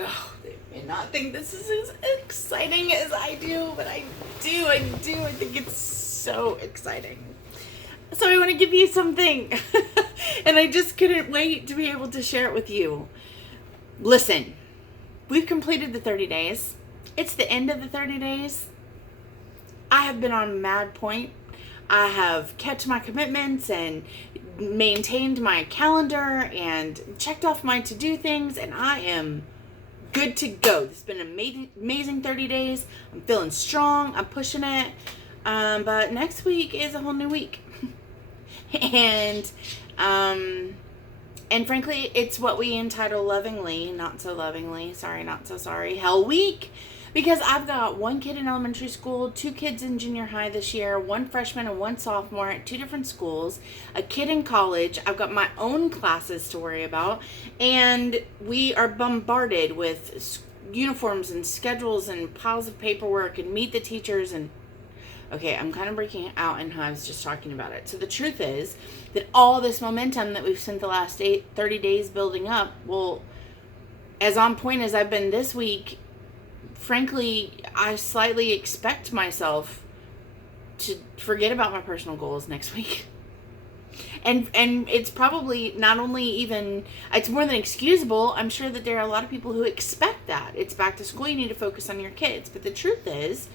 Oh, they may not think this is as exciting as I do, but I do. I think it's so exciting. So I want to give you something, and I just couldn't wait to be able to share it with you. Listen, we've completed the 30 days. It's the end of the 30 days. I have been on mad point. I have kept my commitments and maintained my calendar and checked off my to-do things, and I am good to go. It's been an amazing 30 days. I'm feeling strong. I'm pushing it. But next week is a whole new week. and frankly, it's what we entitle lovingly, not so lovingly, sorry, not so sorry, Hell Week. Because I've got one kid in elementary school, 2 kids in junior high this year, 1 freshman and 1 sophomore at 2 different schools, a kid in college. I've got my own classes to worry about, and we are bombarded with uniforms and schedules and piles of paperwork and meet the teachers. And okay, I'm kind of breaking out in how I was just talking about it. So the truth is that all this momentum that we've spent the last 30 days building up, well, as on point as I've been this week, frankly, I slightly expect myself to forget about my personal goals next week. And it's probably not only even, it's more than excusable. I'm sure that there are a lot of people who expect that. It's back to school, you need to focus on your kids. But the truth is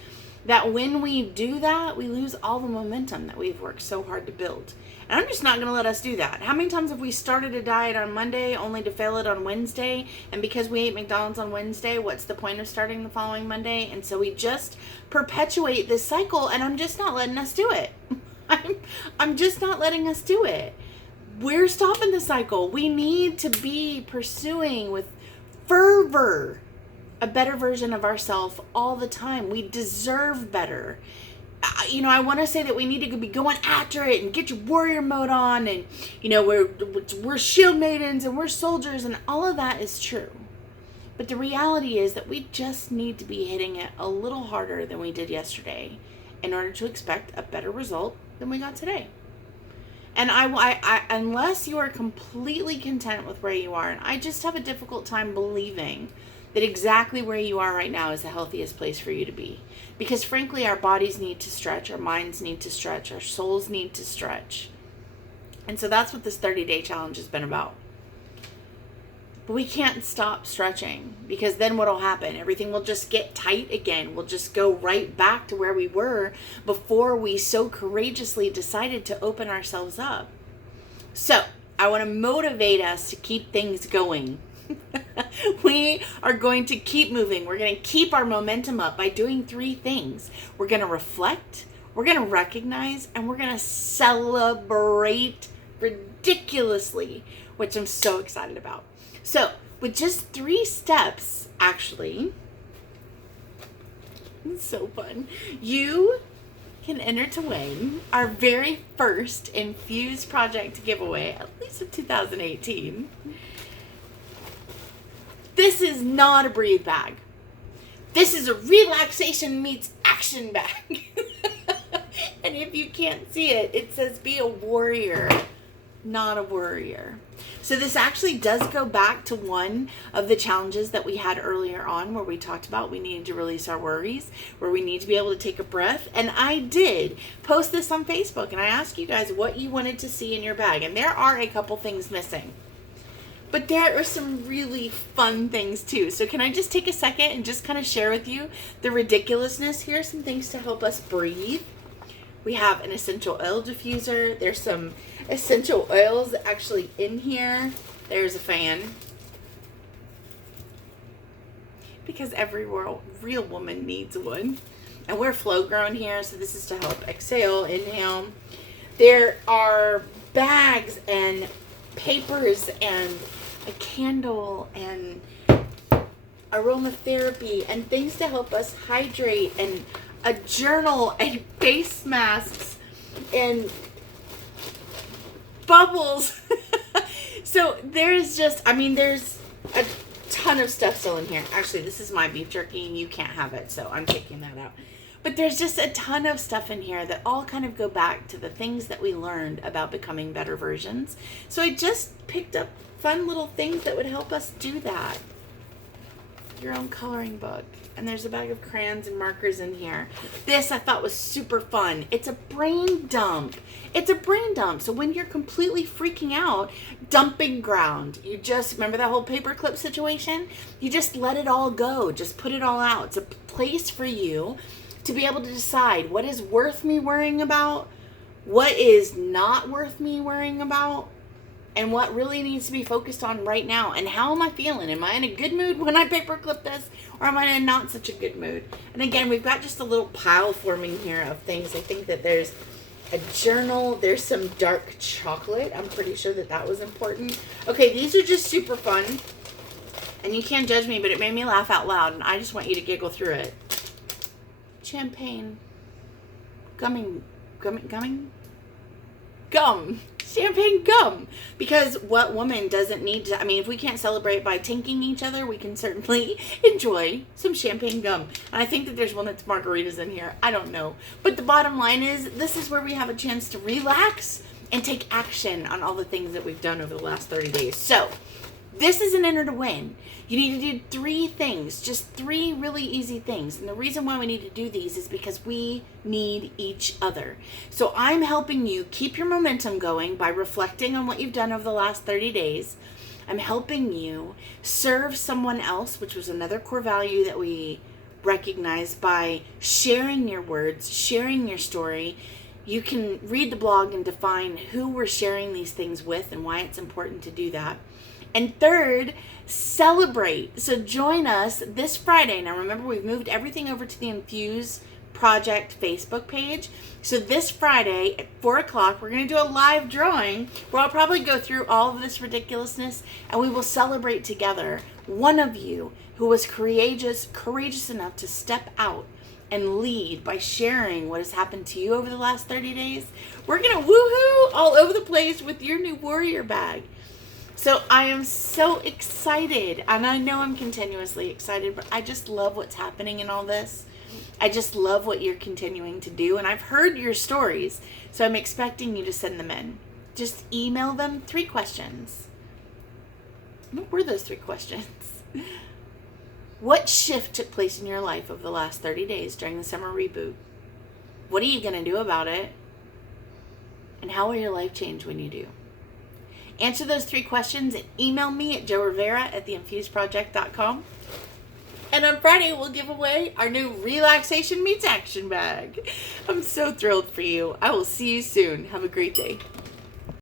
that when we do that, we lose all the momentum that we've worked so hard to build. And I'm just not going to let us do that. How many times have we started a diet on Monday only to fail it on Wednesday? And because we ate McDonald's on Wednesday, what's the point of starting the following Monday? And so we just perpetuate this cycle, and I'm just not letting us do it. I'm just not letting us do it. We're stopping the cycle. We need to be pursuing with fervor a better version of ourselves all the time. We deserve better. I want to say that we need to be going after it and get your warrior mode on, and we're shield maidens and we're soldiers, and all of that is true. But the reality is that we just need to be hitting it a little harder than we did yesterday in order to expect a better result than we got today. And I unless you are completely content with where you are, and I just have a difficult time believing that exactly where you are right now is the healthiest place for you to be. Because frankly, our bodies need to stretch, our minds need to stretch, our souls need to stretch. And so that's what this 30-day challenge has been about. But we can't stop stretching, because then what'll happen? Everything will just get tight again. We'll just go right back to where we were before we so courageously decided to open ourselves up. So I want to motivate us to keep things going. We are going to keep moving. We're going to keep our momentum up by doing 3 things. We're going to reflect, we're going to recognize, and we're going to celebrate ridiculously, which I'm so excited about. So with just 3 steps, actually, it's so fun, you can enter to win our very first Infuse Project giveaway, at least of 2018. This is not a breathe bag. This is a relaxation meets action bag. And if you can't see it, it says be a warrior, not a worrier. So this actually does go back to one of the challenges that we had earlier on, where we talked about we needed to release our worries, where we need to be able to take a breath. And I did post this on Facebook, and I asked you guys what you wanted to see in your bag. And there are a couple things missing. But there are some really fun things too. So can I just take a second and just kind of share with you the ridiculousness? Here are some things to help us breathe. We have an essential oil diffuser. There's some essential oils actually in here. There's a fan. Because every real woman needs one. And we're flow grown here, so this is to help exhale, inhale. There are bags and papers and a candle and aromatherapy and things to help us hydrate, and a journal and face masks and bubbles. So there's a ton of stuff still in here. Actually, this is my beef jerky and you can't have it, so I'm taking that out. But there's just a ton of stuff in here that all kind of go back to the things that we learned about becoming better versions. So I just picked up fun little things that would help us do that. your own coloring book. And there's a bag of crayons and markers in here. This I thought was super fun. It's a brain dump. It's a brain dump. So when you're completely freaking out, dumping ground. You just, remember that whole paperclip situation? You just let it all go. Just put it all out. It's a place for you to be able to decide what is worth me worrying about, what is not worth me worrying about, and what really needs to be focused on right now. And how am I feeling? Am I in a good mood when I paperclip this? Or am I in not such a good mood? And again, we've got just a little pile forming here of things. I think that there's a journal. There's some dark chocolate. I'm pretty sure that that was important. Okay, these are just super fun. And you can't judge me, but it made me laugh out loud. And I just want you to giggle through it. Champagne. Gum. Champagne gum. Because what woman doesn't need to, I mean, if we can't celebrate by tinking each other, we can certainly enjoy some champagne gum. And I think that there's one that's margaritas in here. I don't know. But the bottom line is, this is where we have a chance to relax and take action on all the things that we've done over the last 30 days. So, this is an enter to win. You need to do 3 things, just 3 really easy things. And the reason why we need to do these is because we need each other. So I'm helping you keep your momentum going by reflecting on what you've done over the last 30 days. I'm helping you serve someone else, which was another core value that we recognized, by sharing your words, sharing your story. You can read the blog and define who we're sharing these things with and why it's important to do that. And third, celebrate. So join us this Friday. Now remember, we've moved everything over to the Infuse Project Facebook page. So this Friday at 4 o'clock, we're going to do a live drawing where I'll probably go through all of this ridiculousness and we will celebrate together one of you who was courageous enough to step out and lead by sharing what has happened to you over the last 30 days. We're going to woohoo all over the place with your new warrior bag. So I am so excited, and I know I'm continuously excited, but I just love what's happening in all this. I just love what you're continuing to do, and I've heard your stories, so I'm expecting you to send them in. Just email them 3 questions. What were those 3 questions? What shift took place in your life over the last 30 days during the summer reboot? What are you going to do about it? And how will your life change when you do? Answer those 3 questions and email me at joerivera@theinfuseproject.com. And on Friday, we'll give away our new Relaxation Meets Action bag. I'm so thrilled for you. I will see you soon. Have a great day.